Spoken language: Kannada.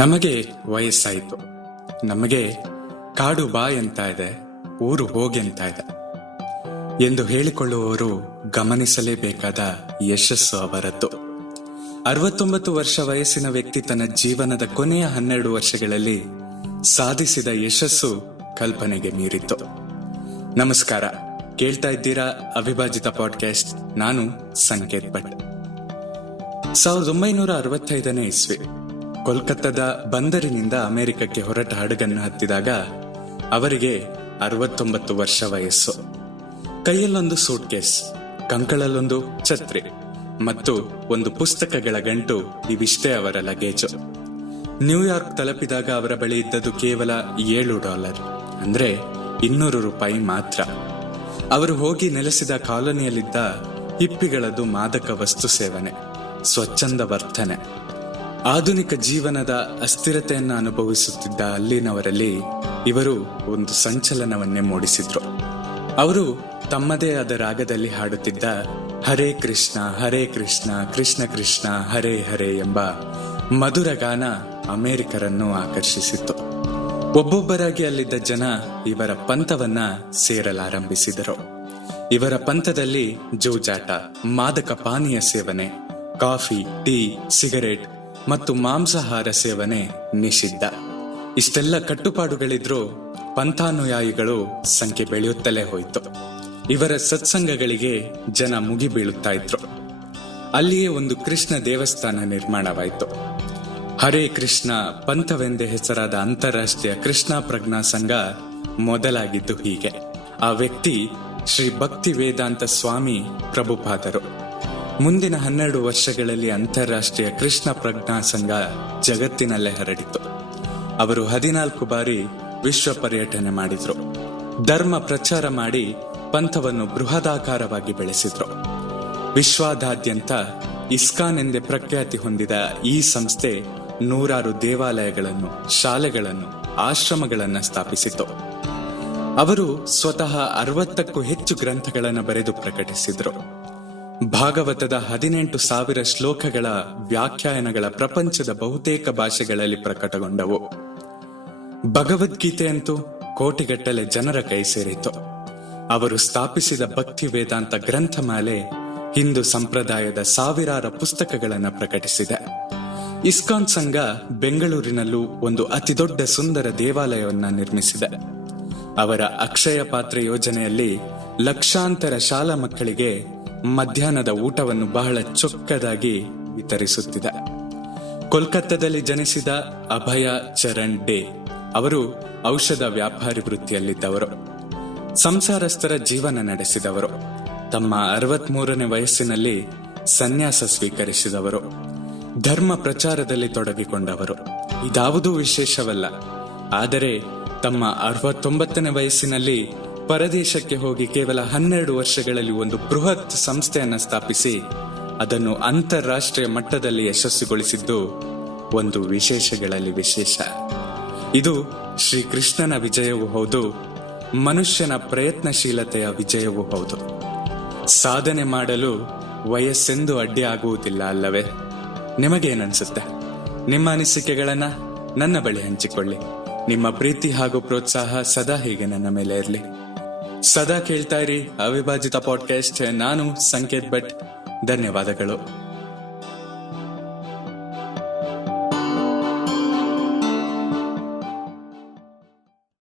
ನಮಗೆ ವಯಸ್ಸಾಯಿತು, ನಮಗೆ ಕಾಡು ಬಾ ಎಂತ ಇದೆ, ಊರು ಹೋಗಿ ಎಂತ ಇದೆ ಎಂದು ಹೇಳಿಕೊಳ್ಳುವವರು ಗಮನಿಸಲೇಬೇಕಾದ ಯಶಸ್ಸು ಅವರದ್ದು. 69 ವರ್ಷ ವಯಸ್ಸಿನ ವ್ಯಕ್ತಿ ತನ್ನ ಜೀವನದ ಕೊನೆಯ 12 ವರ್ಷಗಳಲ್ಲಿ ಸಾಧಿಸಿದ ಯಶಸ್ಸು ಕಲ್ಪನೆಗೆ ಮೀರಿತ್ತು. ನಮಸ್ಕಾರ, ಕೇಳ್ತಾ ಇದ್ದೀರಾ ಅವಿಭಾಜಿತ ಪಾಡ್ಕಾಸ್ಟ್. ನಾನು ಸಂಕೇತ್ ಭಟ್. 1965ನೇ ಇಸ್ವಿ ಕೋಲ್ಕತ್ತಾದ ಬಂದರಿನಿಂದ ಅಮೆರಿಕಕ್ಕೆ ಹೊರಟ ಹಡಗನ್ನು ಹತ್ತಿದಾಗ ಅವರಿಗೆ 69 ವರ್ಷ ವಯಸ್ಸು. ಕೈಯಲ್ಲೊಂದು ಸೂಟ್ ಕೇಸ್, ಕಂಕಳಲ್ಲೊಂದು ಛತ್ರಿ ಮತ್ತು ಒಂದು ಪುಸ್ತಕಗಳ ಗಂಟು, ಇವಿಷ್ಟೇ ಅವರ ಲಗೇಜು. ನ್ಯೂಯಾರ್ಕ್ ತಲುಪಿದಾಗ ಅವರ ಬಳಿ ಇದ್ದದ್ದು ಕೇವಲ $7, ಅಂದ್ರೆ $200 ಮಾತ್ರ. ಅವರು ಹೋಗಿ ನೆಲೆಸಿದ ಕಾಲೋನಿಯಲ್ಲಿದ್ದ ಹಿಪ್ಪಿಗಳದ್ದು ಮಾದಕ ವಸ್ತು ಸೇವನೆ, ಸ್ವಚ್ಛಂದ ವರ್ತನೆ, ಆಧುನಿಕ ಜೀವನದ ಅಸ್ಥಿರತೆಯನ್ನು ಅನುಭವಿಸುತ್ತಿದ್ದ ಅಲ್ಲಿನವರಲ್ಲಿ ಇವರು ಒಂದು ಸಂಚಲನವನ್ನೇ ಮೂಡಿಸಿದ್ರು. ಅವರು ತಮ್ಮದೇ ಆದ ರಾಗದಲ್ಲಿ ಹಾಡುತ್ತಿದ್ದ ಹರೇ ಕೃಷ್ಣ ಹರೇ ಕೃಷ್ಣ ಕೃಷ್ಣ ಕೃಷ್ಣ ಹರೇ ಹರೇ ಎಂಬ ಮಧುರ ಗಾನ ಅಮೆರಿಕರನ್ನು ಆಕರ್ಷಿಸಿತ್ತು. ಒಬ್ಬೊಬ್ಬರಾಗಿ ಅಲ್ಲಿದ್ದ ಜನ ಇವರ ಪಂಥವನ್ನ ಸೇರಲಾರಂಭಿಸಿದರು. ಇವರ ಪಂಥದಲ್ಲಿ ಜೂಜಾಟ, ಮಾದಕ ಪಾನೀಯ ಸೇವನೆ, ಕಾಫಿ, ಟೀ, ಸಿಗರೇಟ್ ಮತ್ತು ಮಾಂಸಾಹಾರ ಸೇವನೆ ನಿಷಿದ್ಧ. ಇಷ್ಟೆಲ್ಲ ಕಟ್ಟುಪಾಡುಗಳಿದ್ರೂ ಪಂಥಾನುಯಾಯಿಗಳು ಸಂಖ್ಯೆ ಬೆಳೆಯುತ್ತಲೇ ಹೋಯಿತು. ಇವರ ಸತ್ಸಂಗಗಳಿಗೆ ಜನ ಮುಗಿ ಬೀಳುತ್ತಾ ಇದ್ರು. ಅಲ್ಲಿಯೇ ಒಂದು ಕೃಷ್ಣ ದೇವಸ್ಥಾನ ನಿರ್ಮಾಣವಾಯಿತು. ಹರೇ ಕೃಷ್ಣ ಪಂಥವೆಂದೇ ಹೆಸರಾದ ಅಂತಾರಾಷ್ಟ್ರೀಯ ಕೃಷ್ಣ ಪ್ರಜ್ಞಾ ಸಂಘ ಮೊದಲಾಗಿದ್ದು ಹೀಗೆ. ಆ ವ್ಯಕ್ತಿ ಶ್ರೀ ಭಕ್ತಿ ವೇದಾಂತ ಸ್ವಾಮಿ ಪ್ರಭುಪಾದರು. ಮುಂದಿನ 12 ವರ್ಷಗಳಲ್ಲಿ ಅಂತಾರಾಷ್ಟ್ರೀಯ ಕೃಷ್ಣ ಪ್ರಜ್ಞಾ ಸಂಘ ಜಗತ್ತಿನಲ್ಲೇ ಹರಡಿತು. ಅವರು 14 ಬಾರಿ ವಿಶ್ವ ಪರ್ಯಟನೆ ಮಾಡಿದ್ರು. ಧರ್ಮ ಪ್ರಚಾರ ಮಾಡಿ ಪಂಥವನ್ನು ಬೃಹದಾಕಾರವಾಗಿ ಬೆಳೆಸಿದ್ರು. ವಿಶ್ವಾದ್ಯಂತ ಇಸ್ಕಾನ್ ಎಂದೇ ಪ್ರಖ್ಯಾತಿ ಹೊಂದಿದ ಈ ಸಂಸ್ಥೆ 100 ದೇವಾಲಯಗಳನ್ನು, ಶಾಲೆಗಳನ್ನು, ಆಶ್ರಮಗಳನ್ನು ಸ್ಥಾಪಿಸಿತು. ಅವರು ಸ್ವತಃ 60ಕ್ಕೂ ಹೆಚ್ಚು ಗ್ರಂಥಗಳನ್ನು ಬರೆದು ಪ್ರಕಟಿಸಿದ್ರು. ಭಾಗವತದ 18,000 ಶ್ಲೋಕಗಳ ವ್ಯಾಖ್ಯಾನಗಳ ಪ್ರಪಂಚದ ಬಹುತೇಕ ಭಾಷೆಗಳಲ್ಲಿ ಪ್ರಕಟಗೊಂಡವು. ಭಗವದ್ಗೀತೆಯಂತೂ ಕೋಟಿಗಟ್ಟಲೆ ಜನರ ಕೈ ಸೇರಿತು. ಅವರು ಸ್ಥಾಪಿಸಿದ ಭಕ್ತಿ ವೇದಾಂತ ಗ್ರಂಥಮಾಲೆ ಹಿಂದೂ ಸಂಪ್ರದಾಯದ ಸಾವಿರಾರು ಪುಸ್ತಕಗಳನ್ನು ಪ್ರಕಟಿಸಿದೆ. ಇಸ್ಕಾನ್ ಸಂಘ ಬೆಂಗಳೂರಿನಲ್ಲೂ ಒಂದು ಅತಿದೊಡ್ಡ ಸುಂದರ ದೇವಾಲಯವನ್ನ ನಿರ್ಮಿಸಿದೆ. ಅವರ ಅಕ್ಷಯ ಪಾತ್ರೆ ಯೋಜನೆಯಲ್ಲಿ ಲಕ್ಷಾಂತರ ಶಾಲಾ ಮಕ್ಕಳಿಗೆ ಮಧ್ಯಾಹ್ನದ ಊಟವನ್ನು ಬಹಳ ಚೊಕ್ಕದಾಗಿ ವಿತರಿಸುತ್ತಿದೆ. ಕೋಲ್ಕತ್ತಾದಲ್ಲಿ ಜನಿಸಿದ ಅಭಯ ಚರಣ್ ಡೇ ಅವರು ಔಷಧ ವ್ಯಾಪಾರಿ ವೃತ್ತಿಯಲ್ಲಿದ್ದವರು. ಸಂಸಾರಸ್ಥರ ಜೀವನ ನಡೆಸಿದವರು. ತಮ್ಮ 63ನೇ ವಯಸ್ಸಿನಲ್ಲಿ ಸನ್ಯಾಸ ಸ್ವೀಕರಿಸಿದವರು. ಧರ್ಮ ಪ್ರಚಾರದಲ್ಲಿ ತೊಡಗಿಕೊಂಡವರು. ಇದಾವುದೂ ವಿಶೇಷವಲ್ಲ. ಆದರೆ ತಮ್ಮ 69ನೇ ವಯಸ್ಸಿನಲ್ಲಿ ಪರದೇಶಕ್ಕೆ ಹೋಗಿ ಕೇವಲ 12 ವರ್ಷಗಳಲ್ಲಿ ಒಂದು ಬೃಹತ್ ಸಂಸ್ಥೆಯನ್ನು ಸ್ಥಾಪಿಸಿ ಅದನ್ನು ಅಂತಾರಾಷ್ಟ್ರೀಯ ಮಟ್ಟದಲ್ಲಿ ಯಶಸ್ಸುಗೊಳಿಸಿದ್ದು ಒಂದು ವಿಶೇಷಗಳಲ್ಲಿ ವಿಶೇಷ. ಇದು ಶ್ರೀಕೃಷ್ಣನ ವಿಜಯವೂ ಹೌದು, ಮನುಷ್ಯನ ಪ್ರಯತ್ನಶೀಲತೆಯ ವಿಜಯವೂ ಹೌದು. ಸಾಧನೆ ಮಾಡಲು ವಯಸ್ಸೆಂದು ಅಡ್ಡಿ ಆಗುವುದಿಲ್ಲ ಅಲ್ಲವೇ? ನಿಮಗೇನನ್ಸುತ್ತೆ? ನಿಮ್ಮ ಅನಿಸಿಕೆಗಳನ್ನ ನನ್ನ ಬಳಿ ಹಂಚಿಕೊಳ್ಳಿ. ನಿಮ್ಮ ಪ್ರೀತಿ ಹಾಗೂ ಪ್ರೋತ್ಸಾಹ ಸದಾ ಹೀಗೆ ನನ್ನ ಮೇಲೆ ಇರಲಿ. ಸದಾ ಕೇಳ್ತಾ ಇರಿ ಅವಿಭಾಜಿತ ಪಾಡ್ಕಾಸ್ಟ್. ನಾನು ಸಂಕೇತ್ ಭಟ್. ಧನ್ಯವಾದಗಳು.